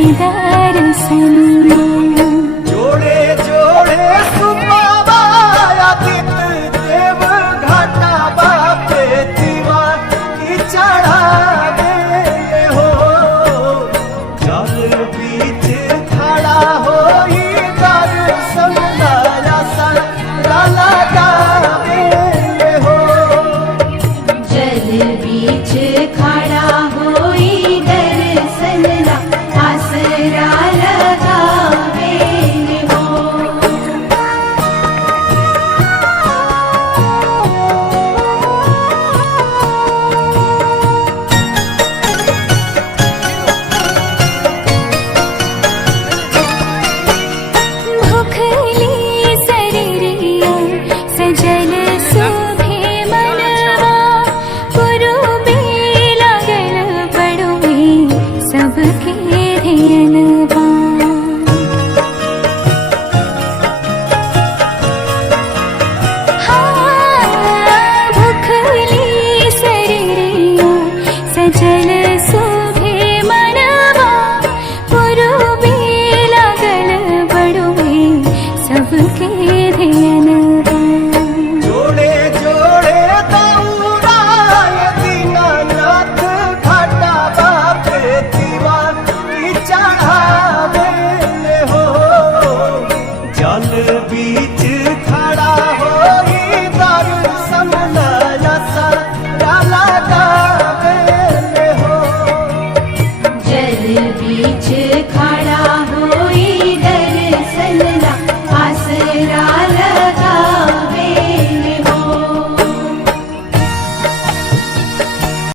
के दर्शनमा। जोड़े जोड़े सुबाबाया दित देव घाटा बापे दीवा की चढ़ावे हो। जल बीच खड़ा होई दर्शन लाया सारा लगावे हो। जल बीच खड़ा होई दर्शन ला आसरा लगावे हो। भूखली शरीरिया सजल शोभे मनवा। पुरुबे लागल बड़ुए सबके धियनवा। हाँ, भूखली शरीरिया सजल